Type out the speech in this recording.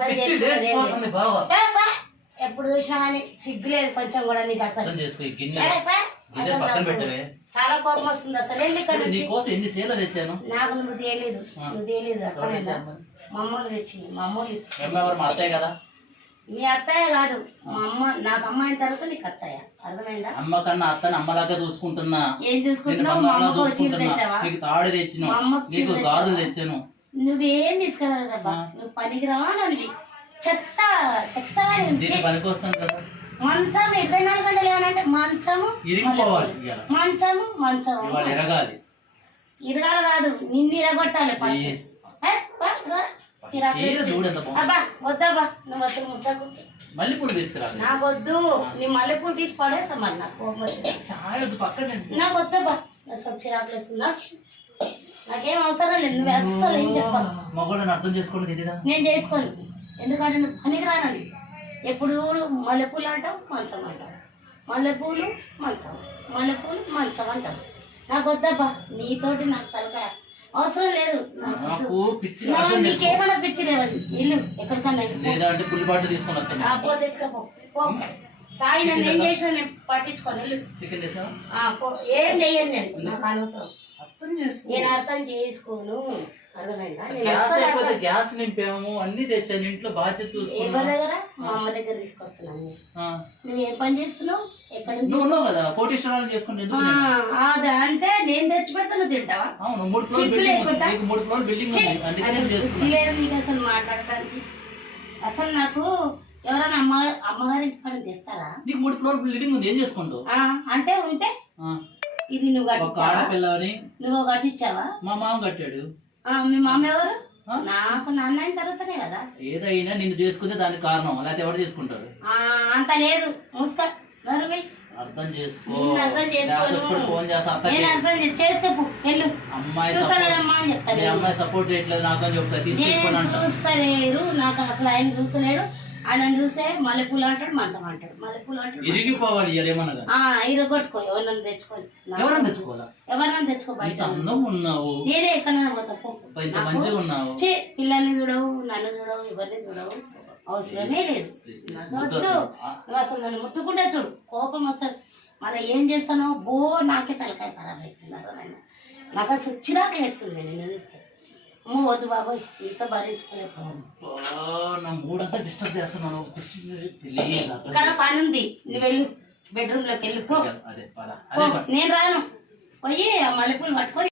అర్థం చేసుకోలేదు ఎప్పుడు చూసినా కానీ సిగ్గులేదు కొంచెం కూడా నీకు అసలు చాలా కోపం వస్తుంది అసలు ఇక్కడ నాకు నువ్వు తేలేదు నువ్వు తేలేదు అర్థమైందా మమ్మల్ని తెచ్చింది మమ్మల్ని కదా మీ అత్తయ్య కాదు మా అమ్మ నాకు అమ్మ అయిన తర్వాత నీకు అత్తయ్య అర్థమైందా అమ్మ కన్నా అత్తని అమ్మలాగా చూసుకుంటున్నా ఏం చూసుకుంటున్నావు మా అమ్మకు చీర తెచ్చావా తాడు తెచ్చిన మా అమ్మకు చీర గాజులు తెచ్చాను నువ్వేం తీసుకురాలేదబ్బా నువ్వు పనికిరావా నన్ను చెత్త చెత్తగా పనికొస్తాను కదా మంచం 24 గంటలు ఏమనంటే మంచము ఇరిగిపోవాలి మంచము మంచము ఎరగాలి ఇరగాల కాదు నిన్ను ఇరగొట్టాలి అబ్బా వద్దబ్బా నువ్వు అసలు ముద్దకు మల్లెపూలు తీసుకురాలి నాకు వద్దు నీ మల్లెపూలు తీసి పడేస్తా మరి నాకు కోపం వచ్చింది నాకు వద్దబ్బా అసలు చిరాకులు వస్తుందా నాకేం అవసరం లేదు నువ్వు అస్సలు ఏం చెప్పాలి మగవాళ్ళని అర్థం చేసుకోండి నేను చేసుకోను ఎందుకంటే నువ్వు పనికి రానండి ఎప్పుడు మల్లెపూలు అంటావు మంచం అంటావు మల్లెపూలు మంచం మల్లెపూలు మంచం అంటావు నాకు వద్దబ్బా నీతోటి నాకు తలకాయ అవసరం లేదు నీకేమన్నా పిచ్చి లేవని ఇల్లు ఎక్కడికన్నా పో తెచ్చుకోపో తాగి నన్ను ఏం చేసినా నేను పట్టించుకోను ఇల్లు ఏం చెయ్యను నేను నాకు అనవసరం నేను అర్థం చేసుకోను గ్యాస్ నింపాము అన్ని తెచ్చాను ఇంట్లో బాధ్యత చూసుకున్నా దగ్గర మా అమ్మ దగ్గర తీసుకొస్తున్నాను నువ్వు ఏం పని చేస్తున్నావు ఎక్కడ కదా కోటీశ్వరాలు చేసుకుంటే అదే అంటే నేను తెచ్చి పెడతాను తింటావా అవును 3 ఫ్లోర్ బిల్డింగ్ లేదు నీకు అసలు మాట్లాడటానికి అసలు నాకు ఎవరైనా అమ్మగారి ఇంటి పని తెస్తారా నీకు 3 ఫ్లోర్ బిల్డింగ్ ఉంది ఏం చేసుకుంటావు అంటే ఉంటే ఇది నువ్వు ఆడపిల్లవని నువ్వు కట్టించావా మా మామ కట్టాడు మీ మామ ఎవరు నాకు నాన్న అయిన తర్వాతనే కదా ఏదైనా నిన్ను చేసుకుంటే దానికి కారణం లేకపోతే ఎవరు చేసుకుంటాడు అంత లేదు మూసుక అర్థం చేసుకో అర్థం చేసుకోను ఫోన్ చేస్తా నేను అర్థం చేసుకోపు వెళ్ళు చూస్తాడమ్మా అని చెప్తాను అమ్మాయి సపోర్ట్ చేయట్లేదు నాకు అని చెప్తా చూస్తలేరు నాకు అసలు ఆయన చూస్తలేడు ఆయన చూస్తే మల్లెపూలు అంటాడు మంచం అంటాడు మల్లెపూలు అంటాడు ఇరిగిపోవాలి ఇరగొట్టుకో ఎవరినైనా తెచ్చుకోవాలి ఎవరినైనా తెచ్చుకో బయట నేనే ఎక్కడైనా పోతా పిల్లల్ని చూడవు నన్ను చూడవు ఎవరిని చూడవు అవసరమే లేదు వద్దు నువ్వు అసలు నన్ను ముట్టుకుంటే చూడు కోపం వస్తుంది మళ్ళీ ఏం చేస్తానో నాకే తలకాయ ఖరాబ్ అవుతుంది అర్థమైనా నాకు అసలు చిరాకు వేస్తుంది నేను చూస్తే వద్దు బాబోయ్ ఇంత భరించుకోలేకపోయాను ఇక్కడ పని ఉంది నువ్వు వెళ్ళు బెడ్రూమ్ లోకి వెళ్ళిపో నేను రాను పోయి ఆ మల్లెపూలు పట్టుకొని